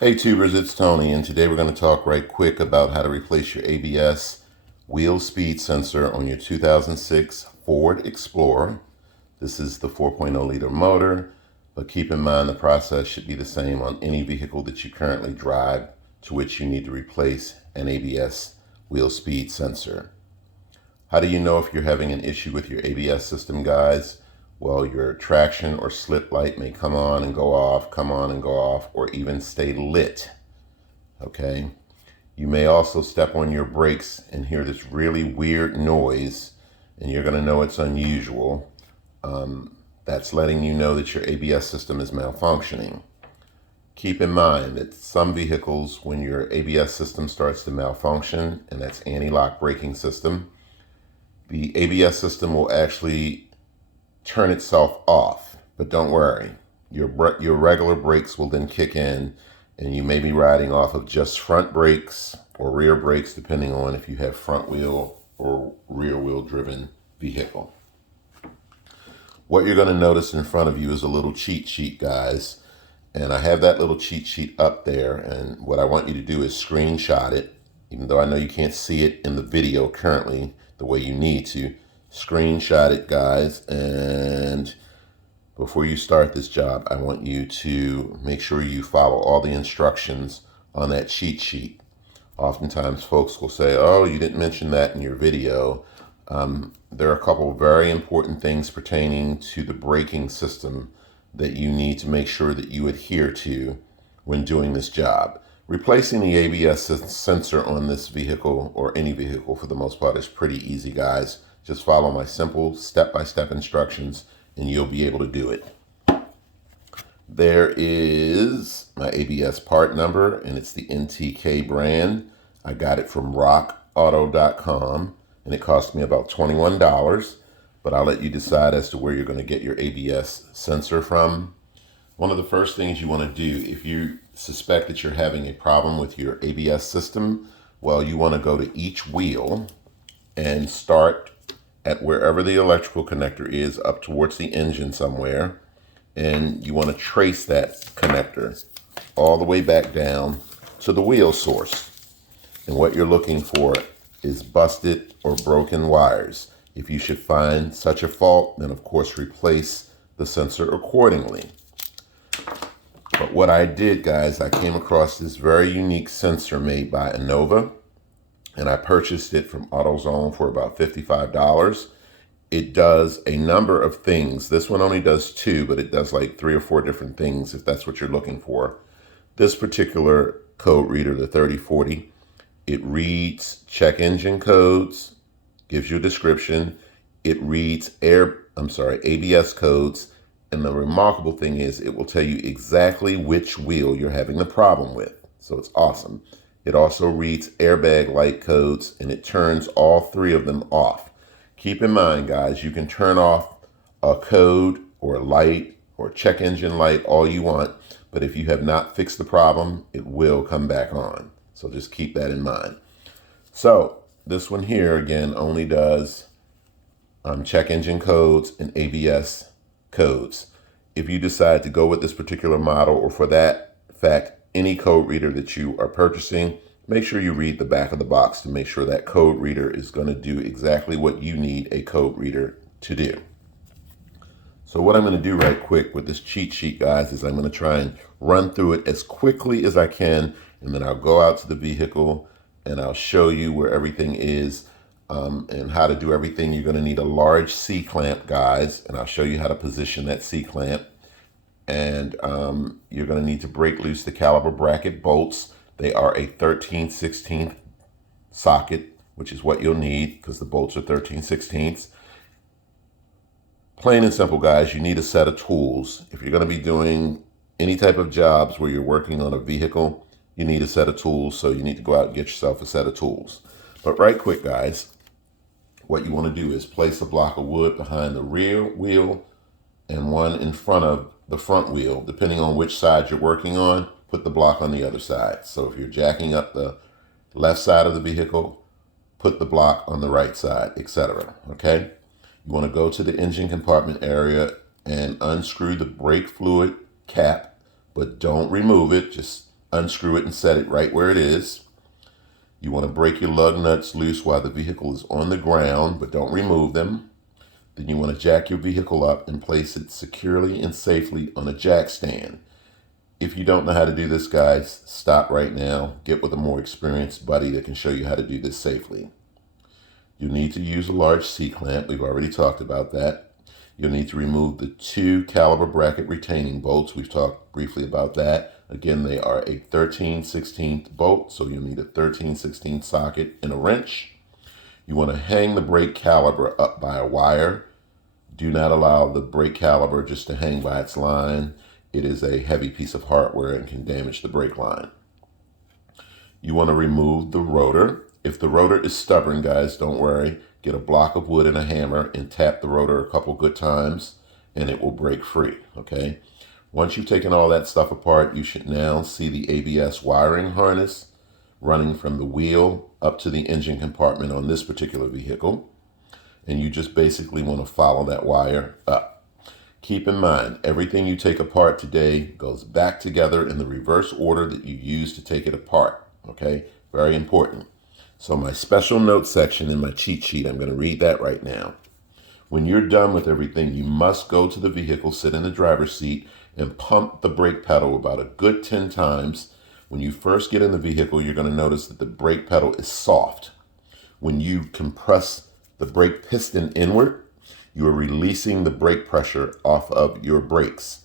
Hey tubers, it's Tony, and today we're going to talk right quick about how to replace your ABS wheel speed sensor on your 2006 Ford Explorer. This is the 4.0 liter motor, but keep in mind the process should be the same on any vehicle that you currently drive to which you need to replace an ABS wheel speed sensor. How do you know if you're having an issue with your ABS system, guys? Well, your traction or slip light may come on and go off, come on and go off, or even stay lit, okay? You may also step on your brakes and hear this really weird noise, and you're gonna know it's unusual. That's letting you know that your ABS system is malfunctioning. Keep in mind that some vehicles, when your ABS system starts to malfunction, and that's anti-lock braking system, the ABS system will actually turn itself off. But don't worry, your regular brakes will then kick in, and you may be riding off of just front brakes or rear brakes, depending on if you have front wheel or rear wheel driven vehicle. What you're going to notice in front of you is a little cheat sheet, guys. And I have that little cheat sheet up there, and what I want you to do is screenshot it, even though I know you can't see it in the video currently the way you need to. Screenshot it, guys, and before you start this job, I want you to make sure you follow all the instructions on that cheat sheet. Oftentimes folks will say, oh, you didn't mention that in your video. There are a couple of very important things pertaining to the braking system that you need to make sure that you adhere to when doing this job. Replacing the ABS sensor on this vehicle, or any vehicle for the most part, is pretty easy, guys. Just follow my simple step-by-step instructions and you'll be able to do it. There is my ABS part number, and it's the NTK brand. I got it from rockauto.com, and it cost me about $21, but I'll let you decide as to where you're going to get your ABS sensor from. One of the first things you want to do if you suspect that you're having a problem with your ABS system, well, you want to go to each wheel and start at wherever the electrical connector is up towards the engine somewhere, and you want to trace that connector all the way back down to the wheel source. And what you're looking for is busted or broken wires. If you should find such a fault, then of course replace the sensor accordingly. But what I did, guys, I came across this very unique sensor made by Innova, and I purchased it from AutoZone for about $55. It does a number of things. This one only does two, but it does like 3 or 4 different things if that's what you're looking for. This particular code reader, the 3040, it reads check engine codes, gives you a description. It reads ABS codes, and the remarkable thing is it will tell you exactly which wheel you're having the problem with. So it's awesome. It also reads airbag light codes, and it turns all 3 of them off. Keep in mind, guys, you can turn off a code or a light or check engine light all you want, but if you have not fixed the problem, it will come back on. So just keep that in mind. So this one here, again, only does check engine codes and ABS codes. If you decide to go with this particular model, or for that fact, any code reader that you are purchasing, make sure you read the back of the box to make sure that code reader is going to do exactly what you need a code reader to do. So what I'm going to do right quick with this cheat sheet, guys, is I'm going to try and run through it as quickly as I can, and then I'll go out to the vehicle and I'll show you where everything is and how to do everything. You're going to need a large C-clamp, guys, and I'll show you how to position that C-clamp. And you're going to need to break loose the caliper bracket bolts. They are a 13/16 socket, which is what you'll need because the bolts are 13/16. Plain and simple, guys, you need a set of tools. If you're going to be doing any type of jobs where you're working on a vehicle, you need a set of tools, so you need to go out and get yourself a set of tools. But right quick, guys, what you want to do is place a block of wood behind the rear wheel and one in front of the front wheel. Depending on which side you're working on, put the block on the other side. So if you're jacking up the left side of the vehicle, put the block on the right side, etc. Okay? You want to go to the engine compartment area and unscrew the brake fluid cap, but don't remove it. Just unscrew it and set it right where it is. You want to break your lug nuts loose while the vehicle is on the ground, but don't remove them. Then you want to jack your vehicle up and place it securely and safely on a jack stand. If you don't know how to do this, guys, stop right now. Get with a more experienced buddy that can show you how to do this safely. You'll need to use a large C-clamp. We've already talked about that. You'll need to remove the 2 caliber bracket retaining bolts. We've talked briefly about that. Again, they are a 13/16 bolt, so you'll need a 13/16 socket and a wrench. You want to hang the brake caliper up by a wire. Do not allow the brake caliper just to hang by its line. It is a heavy piece of hardware and can damage the brake line. You want to remove the rotor. If the rotor is stubborn, guys, don't worry. Get a block of wood and a hammer and tap the rotor a couple good times and it will break free, okay? Once you've taken all that stuff apart, you should now see the ABS wiring harness running from the wheel up to the engine compartment on this particular vehicle. And you just basically want to follow that wire up. Keep in mind, everything you take apart today goes back together in the reverse order that you used to take it apart, okay? Very important. So my special notes section in my cheat sheet, I'm going to read that right now. When you're done with everything, you must go to the vehicle, sit in the driver's seat, and pump the brake pedal about a good 10 times. When you first get in the vehicle, you're going to notice that the brake pedal is soft. When you compress the brake piston inward, you are releasing the brake pressure off of your brakes.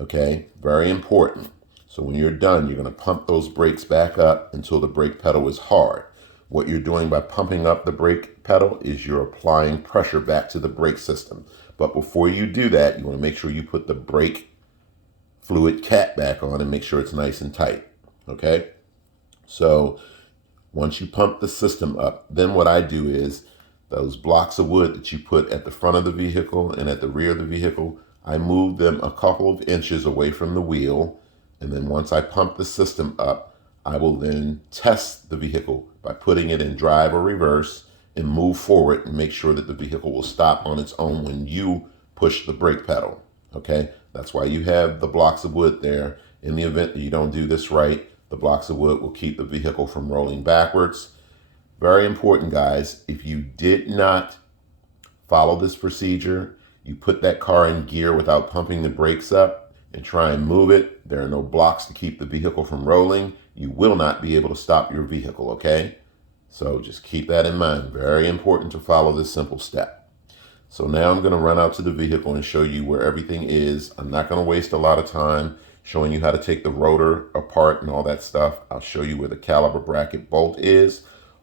Okay, very important. So when you're done, you're going to pump those brakes back up until the brake pedal is hard. What you're doing by pumping up the brake pedal is you're applying pressure back to the brake system. But before you do that, you want to make sure you put the brake fluid cap back on and make sure it's nice and tight. Okay, so once you pump the system up, then what I do is those blocks of wood that you put at the front of the vehicle and at the rear of the vehicle, I move them a couple of inches away from the wheel. And then once I pump the system up, I will then test the vehicle by putting it in drive or reverse and move forward and make sure that the vehicle will stop on its own when you push the brake pedal. Okay, that's why you have the blocks of wood there. In the event that you don't do this right, the blocks of wood will keep the vehicle from rolling backwards. Very important, guys. If you did not follow this procedure, you put that car in gear without pumping the brakes up and try and move it, there are no blocks to keep the vehicle from rolling. You will not be able to stop your vehicle, okay? So just keep that in mind. Very important to follow this simple step. So now I'm going to run out to the vehicle and show you where everything is. I'm not going to waste a lot of time showing you how to take the rotor apart and all that stuff. I'll show you where the caliber bracket bolt is.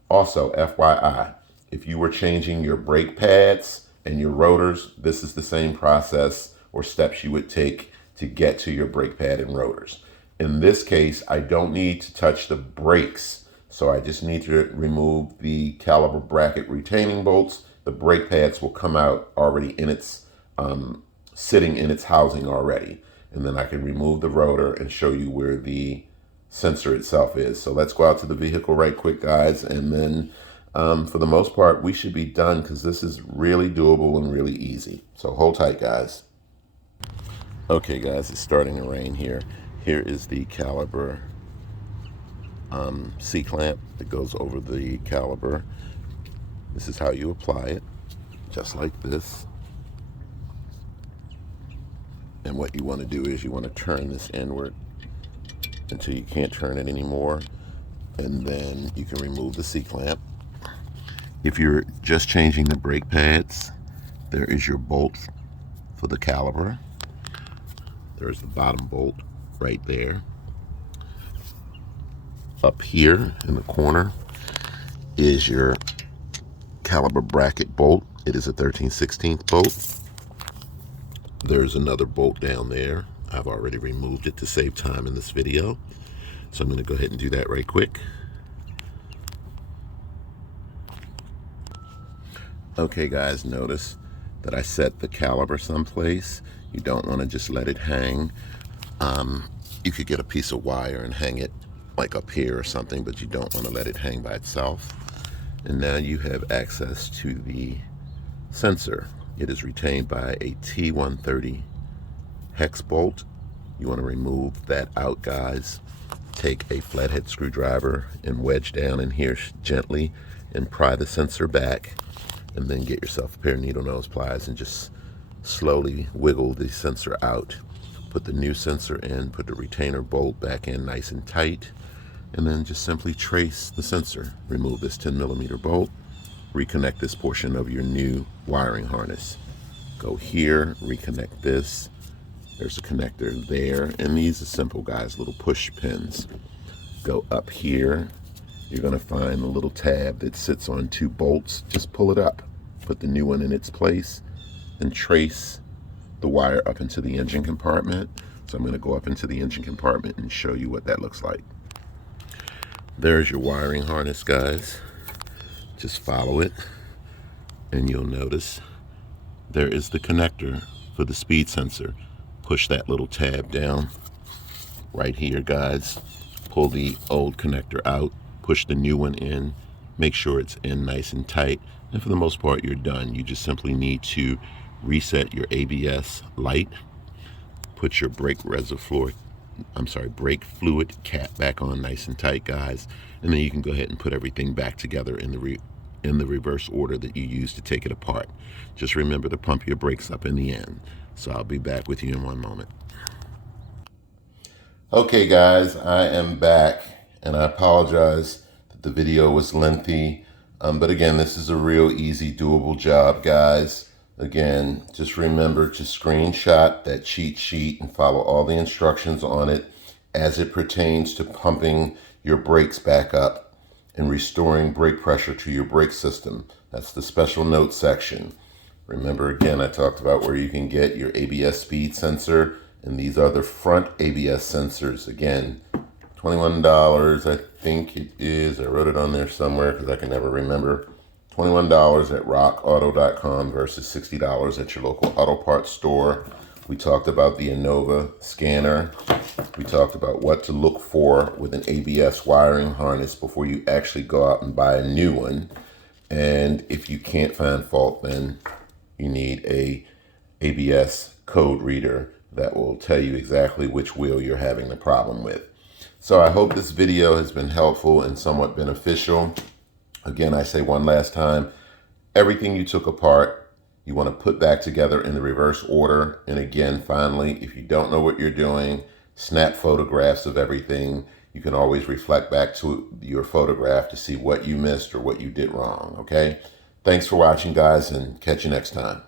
Also, FYI, if you were changing your brake pads and your rotors, this is the same process or steps you would take to get to your brake pad and rotors. In this case, I don't need to touch the brakes, so I just need to remove the caliber bracket retaining bolts. The brake pads will come out already in its, sitting in its housing already. And then I can remove the rotor and show you where the sensor itself is. So let's go out to the vehicle right quick, guys, and then for the most part we should be done because this is really doable and really easy. So hold tight, guys. Okay, guys, it's starting to rain here. Here is the caliber C-clamp that goes over the caliber. This is how you apply it, just like this. And what you want to do is you want to turn this inward until you can't turn it anymore, and then you can remove the C-clamp. If you're just changing the brake pads, there is your bolt for the caliper. There's the bottom bolt right there. Up here in the corner is your caliber bracket bolt. It is a 13/16 bolt. There's another bolt down there. I've already removed it to save time in this video. So I'm going to go ahead and do that right quick. Okay, guys, notice that I set the caliber someplace. You don't want to just let it hang. You could get a piece of wire and hang it like up here or something, but you don't want to let it hang by itself. And now you have access to the sensor. It is retained by a T130 hex bolt. You want to remove that out, guys. take a flathead screwdriver and wedge down in here gently and pry the sensor back, and then get yourself a pair of needle nose pliers and just slowly wiggle the sensor out. Put the new sensor in, put the retainer bolt back in nice and tight, and then just simply trace the sensor. Remove this 10mm bolt, reconnect this portion of your new wiring harness. Go here, reconnect this. There's a connector there, and these are simple, guys, little push pins. Go up here, you're gonna find a little tab that sits on 2 bolts. Just pull it up, put the new one in its place, and trace the wire up into the engine compartment. So I'm gonna go up into the engine compartment and show you what that looks like. There's your wiring harness, guys. Just follow it, and you'll notice there is the connector for the speed sensor. Push that little tab down right here, guys. Pull the old connector out, push the new one in, make sure it's in nice and tight, and for the most part you're done. You just simply need to reset your ABS light, put your brake fluid cap back on nice and tight, guys, and then you can go ahead and put everything back together in the reverse order that you used to take it apart. Just remember to pump your brakes up in the end. So I'll be back with you in one moment. Okay, guys, I am back, and I apologize that the video was lengthy, but again, this is a real easy, doable job, guys. Again, just remember to screenshot that cheat sheet and follow all the instructions on it as it pertains to pumping your brakes back up and restoring brake pressure to your brake system. That's the special notes section. Remember, again, I talked about where you can get your ABS speed sensor, and these are the front ABS sensors. Again, $21, I think it is. I wrote it on there somewhere because I can never remember. $21 at rockauto.com versus $60 at your local auto parts store. We talked about the Innova scanner. We talked about what to look for with an ABS wiring harness before you actually go out and buy a new one. And if you can't find fault, then you need a ABS code reader that will tell you exactly which wheel you're having the problem with. So I hope this video has been helpful and somewhat beneficial. Again, I say one last time, everything you took apart, you want to put back together in the reverse order. And again, finally, if you don't know what you're doing, snap photographs of everything. You can always reflect back to your photograph to see what you missed or what you did wrong, okay? Thanks for watching, guys, and catch you next time.